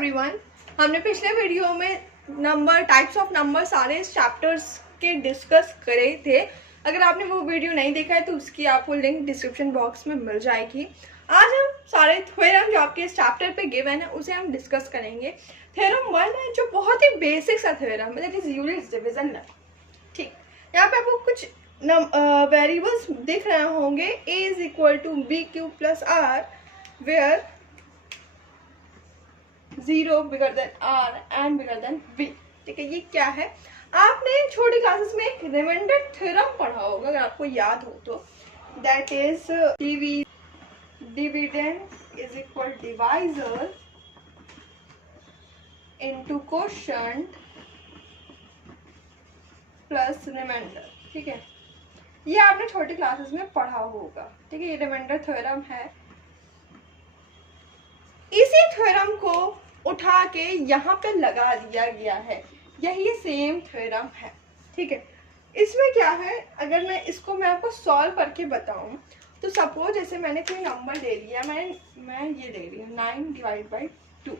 Everyone, हमने पिछले video में नंबर टाइप्स ऑफ नंबर सारे चैप्टर्स के डिस्कस करे थे। अगर आपने वो वीडियो नहीं देखा है तो उसकी आपको लिंक डिस्क्रिप्शन बॉक्स में मिल जाएगी। आज हम सारे थ्योरम जो आपके इस चैप्टर पे गिवन है उसे हम डिस्कस करेंगे। थ्योरम 1 है जो बहुत ही बेसिक सा थ्योरम है, दैट इज यूनिट डिवीजन। ठीक, यहाँ पे आपको कुछ वेरिएबल्स दिख रहे होंगे, a is equal to b cube plus r, where 0 bigger than r and bigger than v। ठीक है, ये क्या है? आपने छोटी क्लासेस में एक रिमाइंडर थ्योरम पढ़ा होगा, अगर आपको याद हो तो, that is dividend is equal divisor into quotient plus remainder. ठीक है, ये आपने छोटी क्लासेस में पढ़ा होगा। ठीक है, ये रिमाइंडर थ्योरम है। इसी थ्योरम को उठा के यहाँ पे लगा दिया गया है, यही सेम थ्योरम है। ठीक है, इसमें क्या है, अगर मैं आपको सॉल्व करके बताऊं तो सपोज जैसे मैंने कोई नंबर ले लिया, मैं ये ले रही हूँ 9 डिवाइड बाई 2।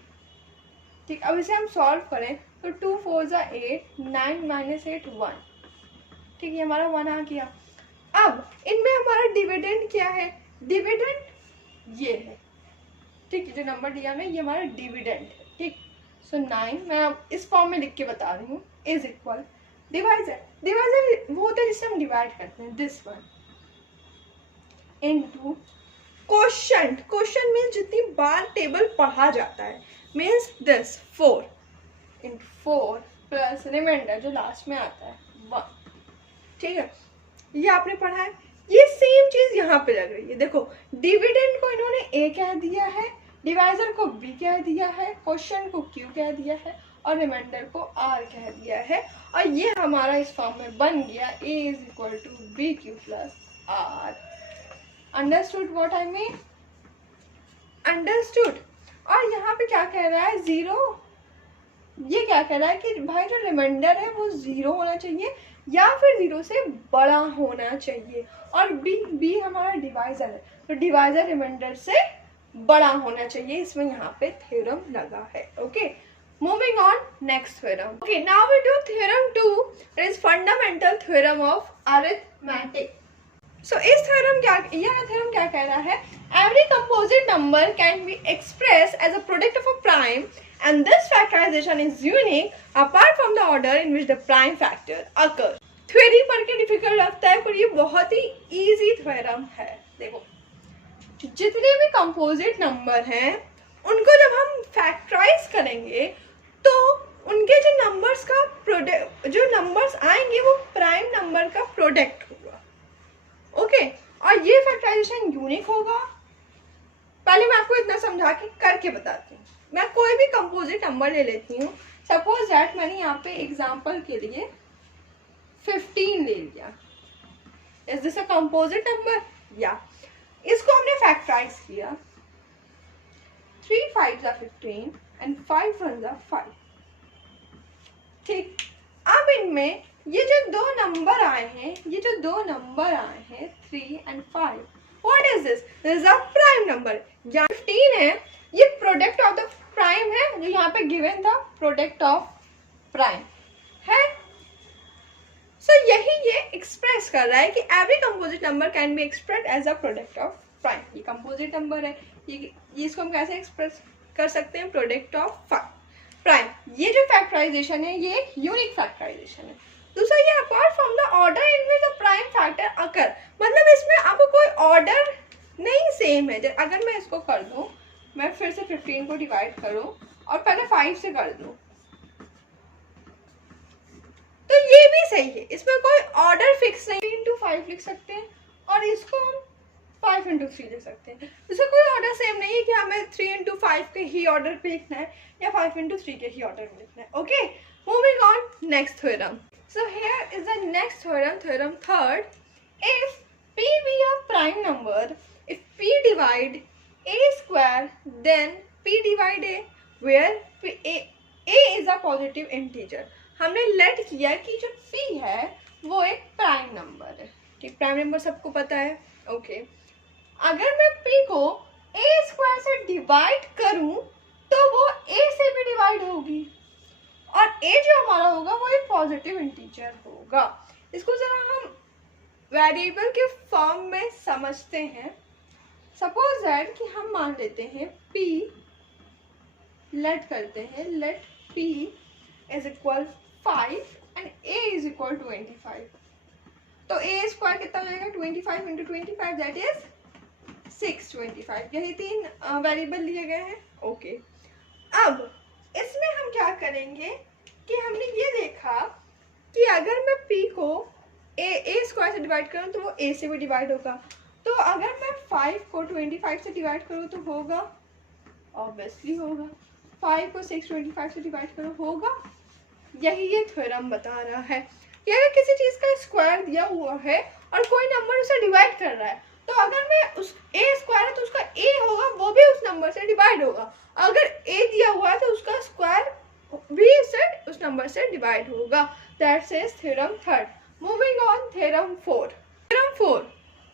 ठीक, अब इसे हम सॉल्व करें तो 2 4 जा 8, 9 माइनस 8 1। ठीक, ये हमारा 1 आ गया। अब इनमें हमारा डिविडेंड क्या है? डिविडेंड ये है। ठीक, जो नंबर दिया हमने ये हमारा डिविडेंड है। ठीक, सो 9 मैं अब इस फॉर्म में लिख के बता रही हूँ, इज इक्वल डिवाइजर वो होता है जिससे हम डिवाइड करते हैं, this one, into quotient. Quotient means जितनी बार टेबल पढ़ा जाता है, means this 4 into 4 plus remainder जो लास्ट में आता है 1। ठीक है, ये आपने पढ़ा है। ये सेम चीज यहाँ पे लग रही है। देखो, डिविडेंड को इन्होंने a कह दिया है, डिवाइजर को b कह दिया है, कोशेंट को q कह दिया है और रिमाइंडर को r कह दिया है। और ये हमारा इस फॉर्म में बन गया a is equal to b q plus r। Understood what I mean? Understood. और यहाँ पे क्या कह रहा है? 0। ये क्या कह रहा है कि भाई जो रिमाइंडर है वो 0 होना चाहिए या फिर 0 से बड़ा होना चाहिए, और b हमारा डिवाइजर है तो डिवाइजर रिमाइंडर से बड़ा होना चाहिए। इसमें यहाँ पे थ्योरम लगा है। Okay, moving on next theorem. Okay, now we do theorem 2, it is fundamental theorem of arithmetic. So इस थ्योरम क्या कह रहा है? Every composite number can be express as a product of a prime and this factorization is unique apart from the order in which the prime factor occurs. Theory पढ़ के difficult लगता है पर ये बहुत ही इजी थ्योरम है। देखो, जितने भी कंपोजिट नंबर हैं उनको जब हम फैक्टराइज करेंगे तो उनके जो नंबर्स का प्रोडक्ट, जो नंबर्स आएंगे वो प्राइम नंबर का प्रोडक्ट होगा। ओके, और ये फैक्टराइजेशन यूनिक होगा। पहले मैं आपको इतना समझा के करके बताती हूँ। मैं कोई भी कंपोजिट नंबर ले लेती हूँ, सपोज दैट मैंने यहाँ पे एग्जांपल के लिए 15 ले लिया। Is this a composite number? या इसको हमने फैक्टराइज किया, 3 5 are 15 एंड 5 1 are 5। ठीक, अब इनमें ये जो दो नंबर आए हैं 3 and 5, what is this? This is a prime number. यहाँ 15 है, ये प्रोडक्ट ऑफ द प्राइम है, जो यहाँ पे गिवन था प्रोडक्ट ऑफ प्राइम है। सो यही ये एक्सप्रेस कर रहा है कि every composite number can be express as a product of prime. ये कंपोजिट नंबर है, ये इसको हम कैसे एक्सप्रेस कर सकते हैं? Product of prime. ये जो फैक्टराइजेशन है ये एक यूनिक फैक्टराइजेशन है। दूसरा, ये apart from the order in which the prime factor occur, मतलब इसमें आपको कोई ऑर्डर नहीं सेम है। अगर मैं इसको कर दूं, मैं फिर से 15 को डिवाइड करूं और पहले 5 से कर दूं तो ये भी सही है। इसमें कोई ऑर्डर फिक्स नहीं, 3 into 5 लिख सकते हैं और इसको हम 5 into 3 लिख सकते हैं। इसमें कोई ऑर्डर सेम नहीं है कि हमें 3 into 5 के ही ऑर्डर पे लिखना है या 5 into 3 के ही ऑर्डर में लिखना है। Okay, moving on next theorem. So here is the next theorem, theorem 3rd। If p be a prime number, if p divide a square, then p divide a, where a is a positive integer। हमने late किया कि जो p है वो एक prime number है। ठीक, prime number सबको पता है। ओके, अगर मैं p को a स्क्वायर से डिवाइड करूं तो वो a से होगी और a जो हमारा होगा वो एक पॉजिटिव इंटीजर होगा। इसको जरा हम वेरिएबल के फॉर्म में समझते हैं। सपोज दैट कि हम मान लेते हैं p, लेट करते हैं let p is equal 5 and a is equal 25। तो a स्क्वायर कितना आएगा 25 इंटू 25 दैट इज 625। यही तीन वेरिएबल लिए गए हैं। ओके अब इसमें हम क्या करेंगे कि हमने ये देखा कि अगर मैं p को a स्क्वायर से डिवाइड करूँ तो वो a से भी डिवाइड होगा। तो अगर मैं 5 को 25 से डिवाइड करूँ तो होगा, ऑब्वियसली होगा। 5 को 625 से डिवाइड करो होगा। यही ये थ्योरम बता रहा है कि अगर किसी चीज़ का स्क्वायर दिया हुआ है और कोई नंबर उसे डिवाइड कर रहा है तो अगर मैं उस a स्क्वायर है तो उसका a होगा वो भी उस नंबर से डिवाइड होगा। अगर a दिया हुआ है तो उसका स्क्वायर भी उस नंबर से डिवाइड होगा। That says theorem third. Moving on theorem four. Theorem four,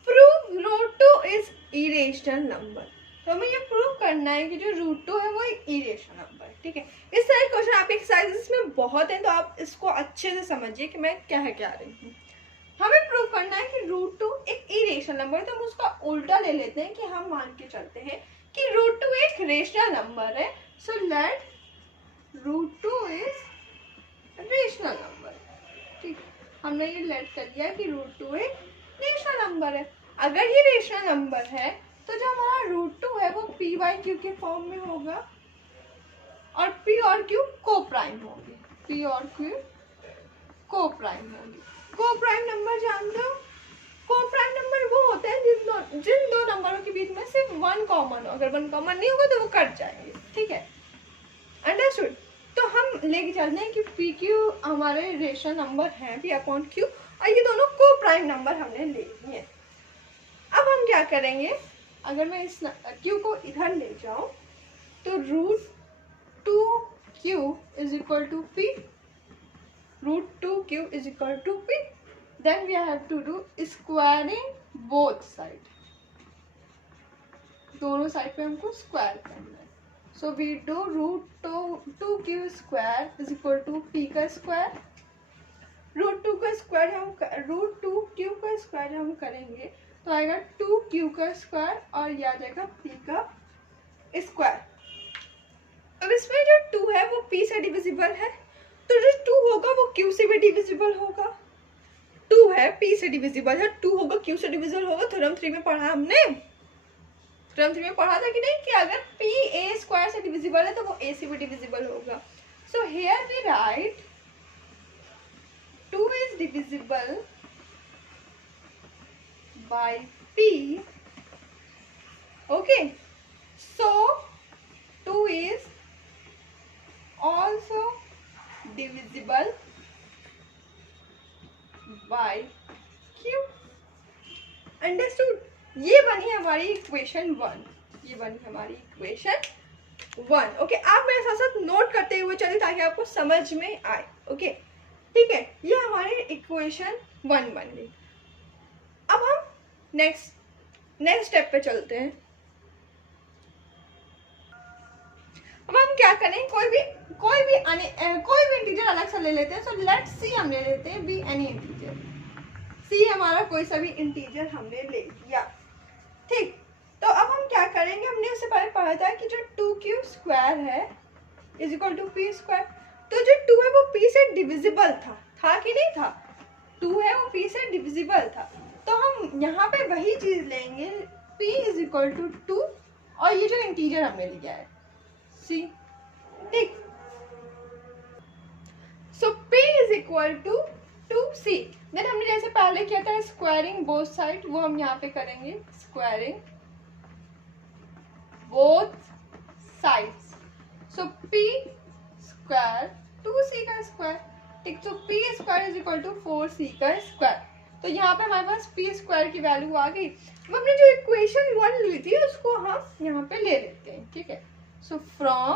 prove root 2 is irrational number. तो हमें ये प्रूव करना है कि जो रूट 2 है वो एक इरेशनल नंबर है। ठीक है, इस तरह के क्वेश्चन आपके एक्सरसाइजेस में बहुत हैं तो आप इसको अच्छे से समझिए कि मैं क्या रही हूँ। हमें प्रूव करना है कि रूट 2 एक इरेशनल नंबर है। तो हम उसका उल्टा ले लेते हैं कि हम मान के चलते हैं कि रूट 2 एक रेशनल नंबर है। So let root 2 is rational number. ठीक, हमने ये लेट कर दिया कि रूट 2 एक रेशनल नंबर है। अगर ये रेशनल नंबर है तो जो हमारा रूट 2 है वो p बाई क्यू के फॉर्म में होगा और p और q को प्राइम होगी। p और q को प्राइम होगी। को प्राइम नंबर जानते हो? को प्राइम नंबर वो होते हैं जिन दो नंबरों के बीच में सिर्फ वन कॉमन हो। अगर वन कॉमन नहीं होगा तो वो कट जाएंगे। ठीक है, अंडरस्टूड। तो हम लेके चलते हैं कि पी क्यू हमारे रेशनल नंबर हैं p अपॉन q और ये दोनों को प्राइम नंबर हमने ले लिए। अब हम क्या करेंगे, अगर मैं इस q को इधर ले जाऊं तो root 2q is equal to p, root 2q is equal to p, then we have to do squaring both side. दोनों साइड पे हमको स्क्वायर करना है। So we do root 2q square is equal to p का square. Root 2 का square root 2q का square हम करेंगे तो आएगा 2q का स्क्वायर और ये आ जाएगा p का स्क्वायर। अब इसमें जो 2 है वो p से डिविजिबल है तो जो 2 होगा वो q से भी डिविजिबल होगा। 2 है p से डिविजिबल है, 2 होगा q से डिविजिबल होगा। थ्योरम 3 में पढ़ा हमने, थ्योरम 3 में पढ़ा था कि नहीं कि अगर p a स्क्वायर से डिविजिबल है तो वो a से भी डिविजिबल होगा। So here we write 2 is divisible by p. Okay, so 2 is also divisible by q. Understood? ये बनी हमारी इक्वेशन 1। ये बनी हमारी इक्वेशन 1। ओके, आप मेरे साथ साथ नोट करते हुए चलिए ताकि आपको समझ में आए। ओके, ठीक है, ये हमारी इक्वेशन 1 बन गई। अब हम नेक्स्ट स्टेप पे चलते हैं। अब हम क्या करें, कोई भी इंटीजर अलग से ले लेते हैं। सो लेट्स सी हम ले लेते हैं बी एनी इंटीजर। सी हमारा कोई सा भी इंटीजर हमने ले लिया। ठीक, तो अब हम क्या करेंगे, हमने उससे पहले पढ़ा था कि जो 2q स्क्वायर है is equal to p square. तो जो 2 है वो p से डिविजिबल था कि नहीं था? 2 है वो p से डिविजिबल था। तो हम यहाँ पे वही चीज लेंगे, p इज इक्वल टू 2 और ये जो इंटीजर हमने लिया है c। ठीक, so p is equal to 2c। Then हमने जैसे पहले किया था स्क्वायरिंग बोथ साइड, वो हम यहाँ पे करेंगे squaring both sides. So p square 2c का स्क्वायर। ठीक, तो p square is equal to 4c का स्क्वायर। तो यहाँ पे हमारे पास p स्क्वायर की वैल्यू आ गई। हमने जो इक्वेशन 1 ली थी उसको हम यहाँ पे ले लेते हैं। ठीक है, सो फ्रॉम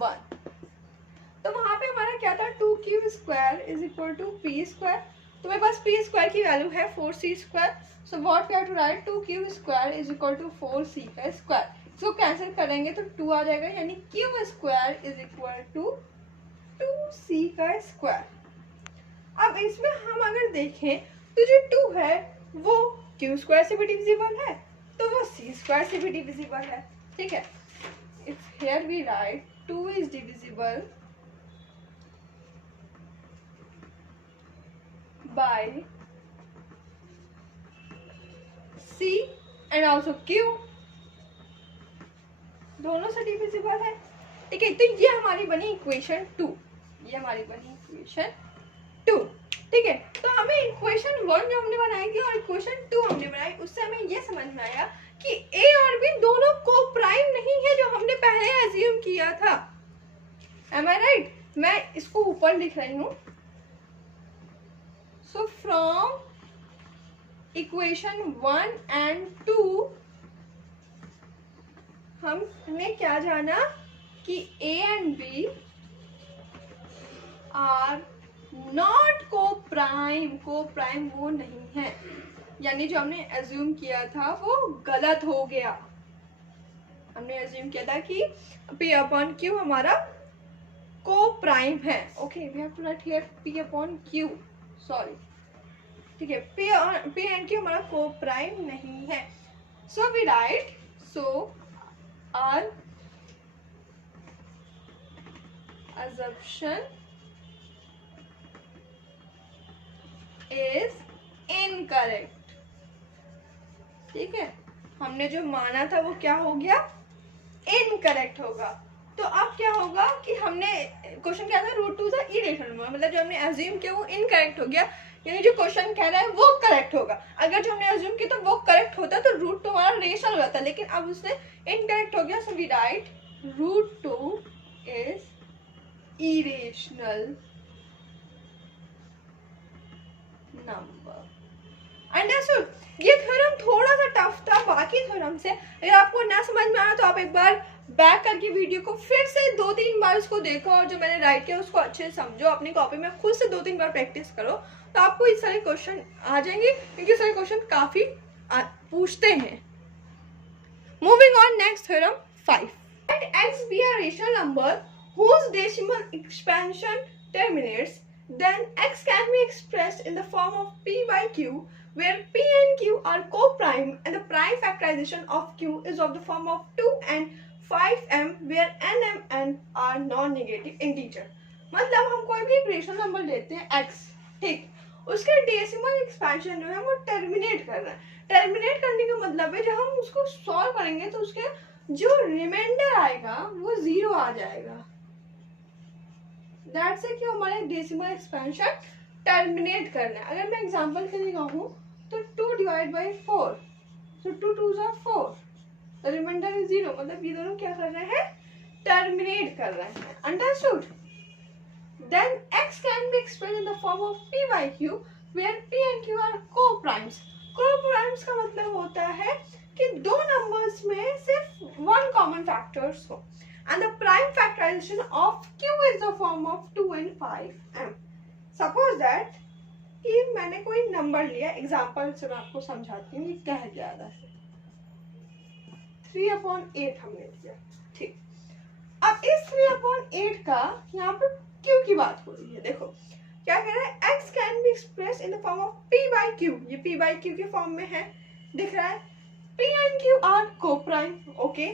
1 तो वहां पे हमारा क्या था, 2q square is equal to p square. तो मेरे पास p स्क्वायर की वैल्यू है 4c square. So what we have to write, 2q square is equal to 4c का स्क्वायर। सो कैंसिल करेंगे तो 2 आ जाएगा, यानी q square is equal to 2c का स्क्वायर। अब इसमें हम अगर देखें तो जो 2 है वो क्यू स्क्वायर से भी डिविजिबल है, तो वो c स्क्वायर से भी डिविजिबल है, ठीक है। If here we write 2 is divisible by c and also q, दोनों से डिविजिबल है, ठीक है। तो ये हमारी बनी इक्वेशन 2, ये हमारी बनी इक्वेशन 2, ठीक है। तो हमें इक्वेशन 1 जो हमने बनाई थी और इक्वेशन 2 हमने बनाई, उससे हमें ये समझ में आया कि a और b दोनों को प्राइम नहीं है जो हमने पहले एज्यूम किया था। एम आई राइट? मैं इसको ऊपर लिख रही हूँ। सो फ्रॉम इक्वेशन 1 एंड 2 हमने क्या जाना कि a and b are not coprime वो नहीं है, यानी जो हमने एज्यूम किया था वो गलत हो गया। हमने एज्यूम किया था कि p अपॉन q हमारा को प्राइम है। Okay, we have to write here p upon q, sorry, ठीक है। p एंड q हमारा को प्राइम नहीं है। So we write, so our assumption is incorrect, ठीक है। हमने जो माना था वो क्या हो गया, इनकरेक्ट होगा। तो अब क्या होगा कि हमने क्वेश्चन क्या था, √2 था इरेशनल नंबर, मतलब जो हमने एज्यूम किया वो इनकरेक्ट हो गया, यानी जो क्वेश्चन कह रहा है वो करेक्ट होगा। अगर जो हमने एज्यूम किया तो वो करेक्ट होता तो √2 हमारा रेशनल हो जाता, लेकिन अब उसने इनकरेक्ट हो गया। So we write √2 is irrational number। Understood? ये थ्योरम थोड़ा सा टफ था बाकी थ्योरम से। अगर आपको ना समझ में आना तो आप एक बार बैक करके वीडियो को फिर से 2-3 बार उसको देखो और जो मैंने राइट किया उसको अच्छे से समझो, अपनी कॉपी में खुद से 2-3 बार प्रैक्टिस करो, तो आपको इस सारे क्वेश्चन आ जाएंगे, क्योंकि सारे क्वेश्चन काफी पूछते हैं। Moving on, next theorem 5। Let x be a rational number whose decimal expansion terminates, then x can be expressed in the form of p by q, where p and q are co-prime and the prime factorization of q is of the form of 2 and 5m, where n m n are non-negative integer। मतलब हम कोई भी एक rational number लेते हैं x, ठीक, उसके decimal expansion जो है वो टर्मिनेट कर रहा है। टर्मिनेट करने का मतलब है जब हम उसको सॉल्व करेंगे तो उसके जो रिमाइंडर आएगा वो 0 आ जाएगा। दैट्स इट, कि हमारे डेसिमल एक्सपेंशन टर्मिनेट करना है। अगर मैं एग्जांपल के लिए कहूँ तो 2 divide by 4, so 2 2s are 4, the remainder is 0, मतलब ये दोनों क्या कर रहे हैं, टर्मिनेट कर रहे हैं। Understood? Then x can be expressed in the form of p by q, where p and q are co-primes। co-primes का मतलब होता है कि दो नंबर्स में सिर्फ वन कॉमन फैक्टर्स हो, and the prime factorization of q is the form of 2 and 5m। suppose that कि मैंने कोई नंबर लिया, एग्जांपल से मैं आपको समझाती हूँ, ये कह गया था 3/8 हमने लिया, ठीक। अब इस 3/8 का यहाँ पर q की बात हो रही है। देखो क्या कह रहा है, x can be expressed in the form of p by q, ये p by q के फॉर्म में है, दिख रहा है। p and q are co-prime, okay,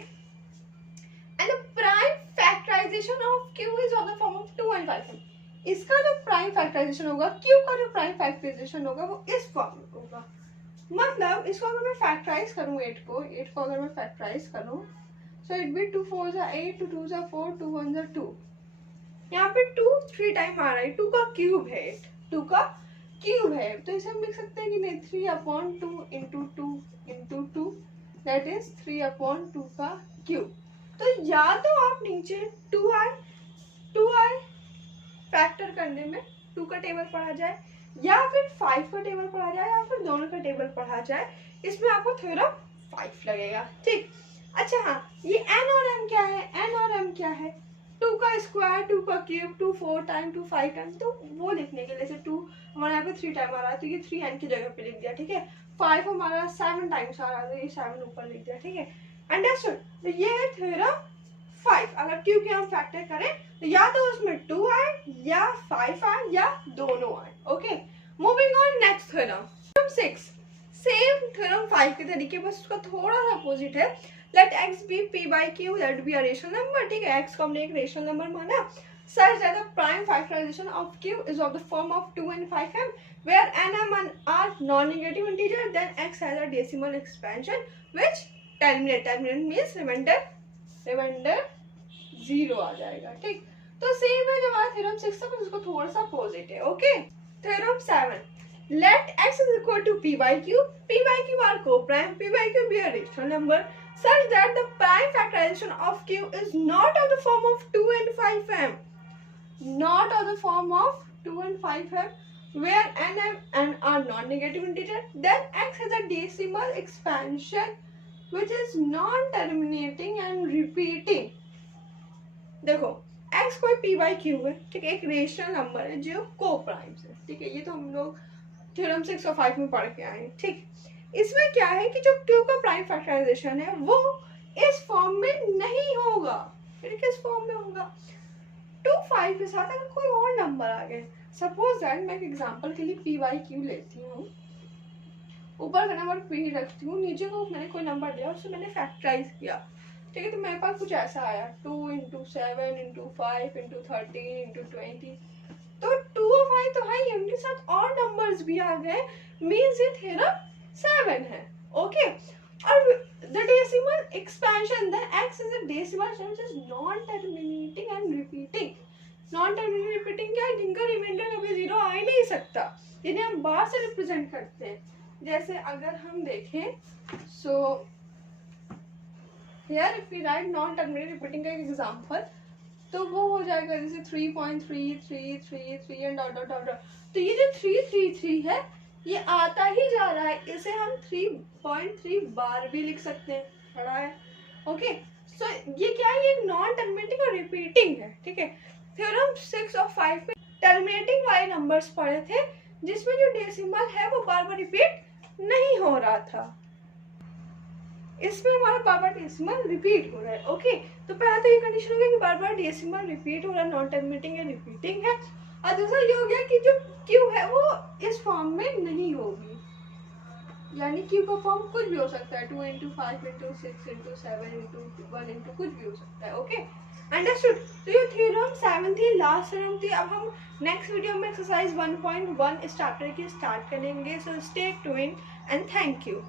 and the prime factorization of q is of the form of 2 and 5m। इसका जो prime factorisation होगा, q का जो प्राइम फैक्टराइजेशन होगा वो इस फॉर्म में होगा। मतलब इसको अगर मैं फैक्टराइज करूँ 8 को अगर मैं फैक्टराइज करूँ, so it be 2 4s are 8, 2 2s are 4, 2 1s are 2। यहाँ पे 2 3 टाइम आ रहा है, 2 का क्यूब है, 2 का क्यूब है, तो इसे हम लिख सकते हैं कि नहीं 3/2 into 2 into 2, दैट इज 3/2 का क्यूब। तो या तो आप नीचे 2i फैक्टर करने में 2 का टेबल पढ़ा जाए, या फिर 5 का टेबल पढ़ा जाए, या फिर दोनों का टेबल पढ़ा जाए, इसमें आपको थ्योरम 5 लगेगा, ठीक। अच्छा हाँ, ये n और m क्या है, n और m क्या है, 2 का स्क्वायर, 2 का क्यूब, 2 4 टाइम, 2 5 टाइम, तो वो लिखने के लिए जैसे 2 हमारे यहाँ पे 3 टाइम आ रहा है तो ये 3n की जगह पे लिख दिया, ठीक है। 5 हमारा 7 टाइम्स आ रहा है तो ये 7 ऊपर लिख दिया, ठीक है। अंडरस्टूड? तो ये है थ्योरम 5। अगर क्यू के हम फैक्टर करें तो या तो उसमें 2 आए या 5 आए या दोनों आए। Okay, moving on next theorem 6। Same theorem 5 के तरीके, बस उसका थोड़ा सा अपोजिट है। Let x be p by q, let be a rational number. ठीक है, एक्स को हमने एक रेशनल नंबर माना, such that the prime factorization of q is of the form of 2 and 5m, where n m and are non-negative integer, then x has a decimal expansion which terminate means remainder 0 आ जाएगा। ठीक, तो same है जो हमारा theorem 6 था, उसको थोड़ा सा अपोजिट है। Okay, theorem 7। Let x is equal to p by q are co-prime, p by q be a rational number such that the prime factorization of q is not of the form of 2 and 5m, not of the form of 2 and 5m, where n and n are non-negative integer, then x has a decimal expansion which is non-terminating and repeating। देखो x कोई p by q है, ठीक है, एक rational number है जो को-प्राइम्स है। ठीक है, ये तो हम लोग थ्योरम 6 और 5 में पढ़ के आए। ठीक, इसमें क्या है कि जो q का प्राइम फैक्टराइजेशन है वो इस फॉर्म में नहीं होगा। फिर किस फॉर्म में होगा? 2 5 के साथ अगर कोई और नंबर आ गए, सपोज दैट मैं एक एग्जांपल के लिए p by q लेती हूँ, ऊपर का नंबर p रखती हूँ, नीचे को मैंने कोई नंबर लिया, उससे मैंने फैक्टराइज किया। ठीक है, तो मेरे पास कुछ ऐसा आया 2 × 7 × 5 × 13 × 20, तो 2 और 5 तो है ही, उनके साथ और नंबर्स भी आ गए, मींस ये थ्योरम 7 है। ओके, और the decimal expansion, the x is a decimal which is non terminating and repeating. Non terminating repeating क्या है? जिनका रिमाइंडर कभी 0 आ ही नहीं सकता, जिन्हें हम बाहर से रिप्रेजेंट करते हैं। जैसे अगर हम देखें, so here if we write non terminating repeating का एक एग्जांपल, तो वो हो जाएगा जैसे 3.333 एंड डॉट डॉट डॉट। तो ये जो 333 है ये आता ही जा रहा है, इसे हम 3.3 बार भी लिख सकते हैं, पढ़ा है। ओके, सो ये क्या है? ये नॉन टर्मिनेटिंग और रिपीटिंग है। ठीक है, थ्योरम 6 और 5 में टर्मिनेटिंग वाले नंबर्स पढ़े थे, जिसमें जो डेसिमल है वो बार बार रिपीट नहीं हो रहा था। इसमें हमारा बार बार डेसिमल रिपीट हो रहा है। ओके, तो पहला तो ये कंडीशन हो गया कि बार बार डेसिमल रिपीट हो रहा है, नॉन टर्मिनेटिंग या रिपीटिंग है। और दूसरा ये हो गया कि जो क्यू है वो इस फॉर्म में नहीं होगी, यानी क्यू का फॉर्म कुछ भी हो सकता है, 2 × 5 × 6 × 7 × 1 कुछ भी हो सकता है। Okay, understood? तो ये थ्योरम 7 थी, लास्ट थ्योरम थी। अब हम नेक्स्ट वीडियो में एक्सरसाइज 1.1 स्टार्ट करेंगे। So stay tuned and thank you.